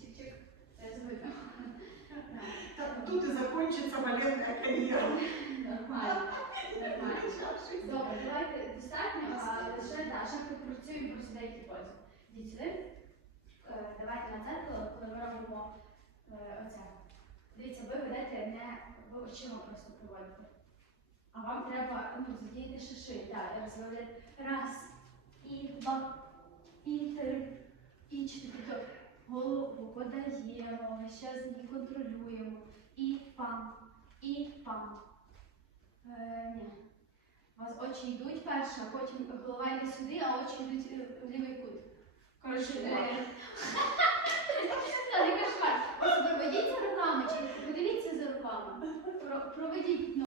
Чик-чик. Це видно. Так, тут і закінчиться балетна кар'єра. Нормально. Добре, давайте достатньо, а лише ще попрацюємо про деякі пользи. Йдіть сюди. Е, Давайте на дзеркало, коли ми робимо е, оце. Дивіться, ви ведете не ви очима просто проводите. А вам треба ну, задіяти шиши. Так, раз раз, і два, і три, і. Тобто голову подаємо, ще її контролюємо. І пам, і пам. Е, ні. У вас очі йдуть перше, а потім голова йде сюди, а очі йдуть е, в лівий кут. Коротше, е, Проведіть за руками, чи подивіться за руками. Проведіть.